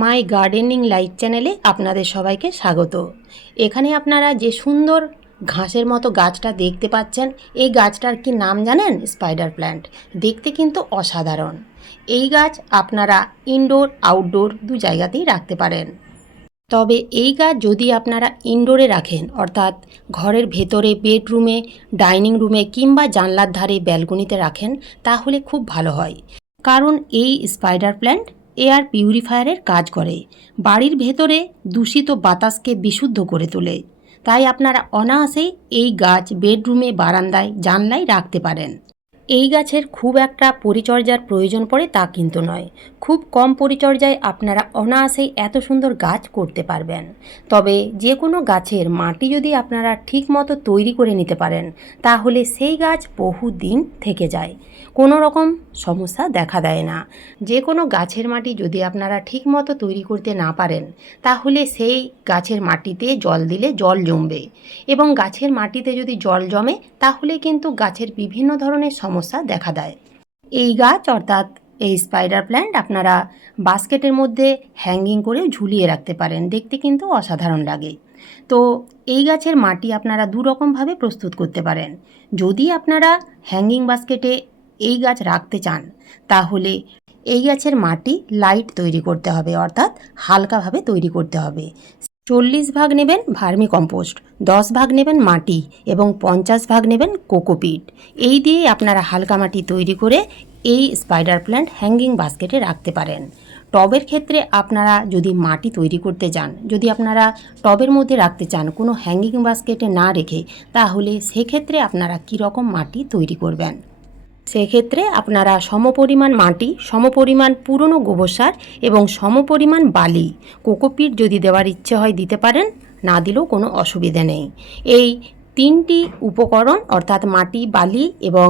মাই gardening light চ্যানেলে আপনাদের সবাইকে স্বাগত। এখানে আপনারা যে সুন্দর ঘাসের মতো গাছটা দেখতে পাচ্ছেন, এই গাছটার কি নাম জানেন? Spider plant. দেখতে কিন্তু অসাধারণ। এই গাছ আপনারা ইনডোর, আউটডোর দু জায়গাতেই রাখতে পারেন। তবে এই গাছ যদি আপনারা ইনডোরে রাখেন, অর্থাৎ ঘরের ভেতরে বেডরুমে, ডাইনিং রুমে কিংবা জানলার ধারে ব্যালকনিতে রাখেন, তাহলে খুব ভালো হয়। কারণ এই স্পাইডার প্ল্যান্ট এয়ার পিউরিফায়ারের কাজ করে। বাড়ির ভেতরে দূষিত বাতাসকে বিশুদ্ধ করে তোলে। তাই আপনারা অনায়াসেই এই গাছ বেডরুমে, বারান্দায়, জানলায় রাখতে পারেন। এই গাছের খুব একটা পরিচর্যার প্রয়োজন পড়ে তা কিন্তু নয়। খুব কম পরিচর্যায় আপনারা অনায়াসেই এত সুন্দর গাছ করতে পারবেন। তবে যে কোনো গাছের মাটি যদি আপনারা ঠিক মতো তৈরি করে নিতে পারেন, তাহলে সেই গাছ বহু দিন থেকে যায়। কোনো রকম সমস্যা দেখা দেয় না। যে কোনো গাছের মাটি যদি আপনারা ঠিক মতো তৈরি করতে না পারেন, তাহলে সেই গাছের মাটিতে জল দিলে জল জমবে। এবং গাছের মাটিতে যদি জল জমে, তাহলে কিন্তু গাছের বিভিন্ন ধরনের সমস্যা দেখা দেয়। এই গাছ, অর্থাৎ এই স্পাইডার প্ল্যান্ট আপনারা বাস্কেটের মধ্যে হ্যাঙ্গিং করে ঝুলিয়ে রাখতে পারেন। দেখতে কিন্তু অসাধারণ লাগে। তো এই গাছের মাটি আপনারা দু রকমভাবে প্রস্তুত করতে পারেন। যদি আপনারা হ্যাঙ্গিং বাস্কেটে এই গাছ রাখতে চান, তাহলে এই গাছের মাটি লাইট তৈরি করতে হবে, অর্থাৎ হালকাভাবে তৈরি করতে হবে। চল্লিশ ভাগ নেবেন ভার্মি কম্পোস্ট, দশ ভাগ নেবেন মাটি এবং পঞ্চাশ ভাগ নেবেন কোকোপিট। এই দিয়ে আপনারা হালকা মাটি তৈরি করে এই স্পাইডার প্ল্যান্ট হ্যাঙ্গিং বাস্কেটে রাখতে পারেন। টবের ক্ষেত্রে আপনারা যদি মাটি তৈরি করতে চান, যদি আপনারা টবের মধ্যে রাখতে চান কোনো হ্যাঙ্গিং বাস্কেটে না রেখে, তাহলে সেক্ষেত্রে আপনারা কীরকম মাটি তৈরি করবেন? সেক্ষেত্রে আপনারা সমপরিমাণ মাটি, সমপরিমাণ পুরনো গোবর সার এবং সমপরিমাণ বালি, কোকোপিট যদি দেওয়ার ইচ্ছে হয় দিতে পারেন, না দিলেও কোনো অসুবিধে নেই। এই তিনটি উপকরণ অর্থাৎ মাটি, বালি এবং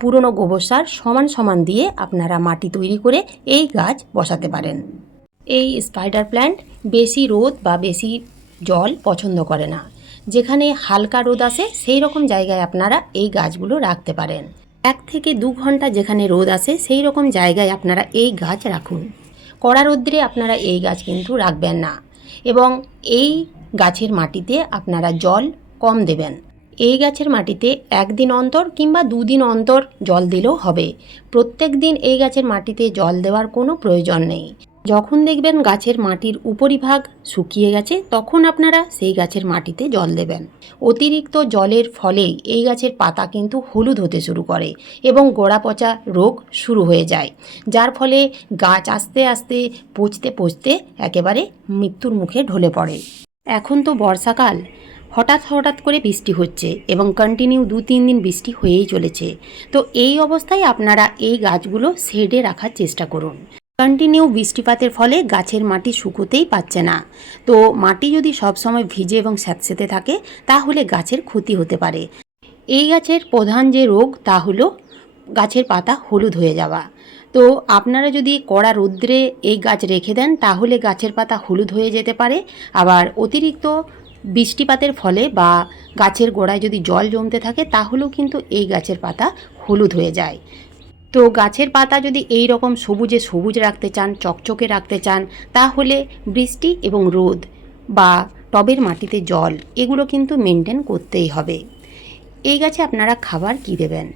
পুরনো গোবর সার সমান সমান দিয়ে আপনারা মাটি তৈরি করে এই গাছ বসাতে পারেন। এই স্পাইডার প্ল্যান্ট বেশি রোদ বা বেশি জল পছন্দ করে না। যেখানে হালকা রোদ আসে সেই রকম জায়গায় আপনারা এই গাছগুলো রাখতে পারেন। এক থেকে দু ঘণ্টা যেখানে রোদ আসে সেই রকম জায়গায় আপনারা এই গাছ রাখুন। কড়া রোদ্রে আপনারা এই গাছ কিন্তু রাখবেন না এবং এই গাছের মাটিতে আপনারা জল কম দেবেন। এই গাছের মাটিতে একদিন অন্তর কিংবা দুদিন অন্তর জল দিলেও হবে। প্রত্যেক দিন এই গাছের মাটিতে জল দেওয়ার কোনো প্রয়োজন নেই। যখন দেখবেন গাছের মাটির উপরিভাগ শুকিয়ে গেছে, তখন আপনারা সেই গাছের মাটিতে জল দেবেন। অতিরিক্ত জলের ফলে এই গাছের পাতা কিন্তু হলুদ হতে শুরু করে এবং গোড়া পচা রোগ শুরু হয়ে যায়, যার ফলে গাছ আস্তে আস্তে পচতে পচতে একেবারে মৃত্যুর মুখে ঢলে পড়ে। এখন তো বর্ষাকাল, হঠাৎ হঠাৎ করে বৃষ্টি হচ্ছে এবং কন্টিনিউ দু তিন দিন বৃষ্টি হয়েই চলেছে। তো এই অবস্থায় আপনারা এই গাছগুলো শেডে রাখার চেষ্টা করুন। কন্টিনিউ বৃষ্টিপাতের ফলে গাছের মাটি শুকোতেই পাচ্ছে না। তো মাটি যদি সবসময় ভিজে এবং স্যাঁতসেঁতে থাকে, তাহলে গাছের ক্ষতি হতে পারে। এই গাছের প্রধান যে রোগ, তা হলো গাছের পাতা হলুদ হয়ে যাওয়া। তো আপনারা যদি কড়া রৌদ্রে এই গাছ রেখে দেন, তাহলে গাছের পাতা হলুদ হয়ে যেতে পারে। আবার অতিরিক্ত বৃষ্টিপাতের ফলে বা গাছের গোড়ায় যদি জল জমতে থাকে, তাহলেও কিন্তু এই গাছের পাতা হলুদ হয়ে যায়। তো গাছের পাতা যদি এই রকম সবুজে সবুজ রাখতে চান, চকচকে রাখতে চান, তাহলে বৃষ্টি এবং রোদ বা টবের মাটিতে জল, এগুলো কিন্তু মেনটেন করতেই হবে। এই গাছে আপনারা খাবার কি দেবেন?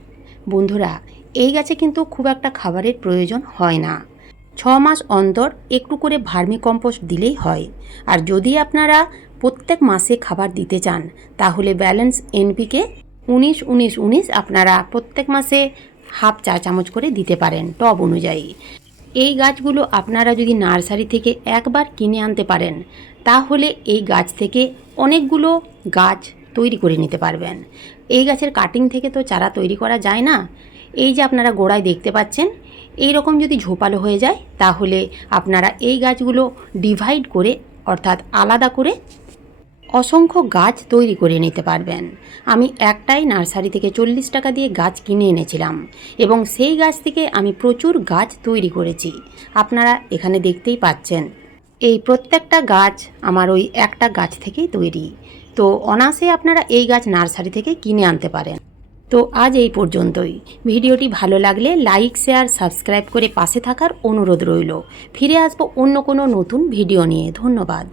বন্ধুরা, এই গাছে কিন্তু খুব একটা খাবারের প্রয়োজন হয় না। ছ মাস অন্তর একটু করে ভার্মি কম্পোস্ট দিলেই হয়। আর যদি আপনারা প্রত্যেক মাসে খাবার দিতে চান, তাহলে ব্যালেন্স এনপিকে উনিশ উনিশ উনিশ আপনারা প্রত্যেক মাসে হাফ চা চামচ করে দিতে পারেন টব অনুযায়ী। এই গাছগুলো আপনারা যদি নার্সারি থেকে একবার কিনে আনতে পারেন, তাহলে এই গাছ থেকে অনেকগুলো গাছ তৈরি করে নিতে পারবেন। এই গাছের কাটিং থেকে তো চারা তৈরি করা যায় না। এই যে আপনারা গোড়ায় দেখতে পাচ্ছেন এই রকম যদি ঝোপালো হয়ে যায়, তাহলে আপনারা এই গাছগুলো ডিভাইড করে, অর্থাৎ আলাদা করে অসংখ্য গাছ তৈরি করে নিতে পারবেন। আমি একটাই নার্সারি থেকে চল্লিশ টাকা দিয়ে গাছ কিনে এনেছিলাম এবং সেই গাছ থেকে আমি প্রচুর গাছ তৈরি করেছি। আপনারা এখানে দেখতেই পাচ্ছেন, এই প্রত্যেকটা গাছ আমার ওই একটা গাছ থেকেই তৈরি। তো অনায়াসে আপনারা এই গাছ নার্সারি থেকে কিনে আনতে পারেন। তো আজ এই পর্যন্তই। ভিডিওটি ভালো লাগলে লাইক, শেয়ার, সাবস্ক্রাইব করে পাশে থাকার অনুরোধ রইল। ফিরে আসব অন্য কোনো নতুন ভিডিও নিয়ে। ধন্যবাদ।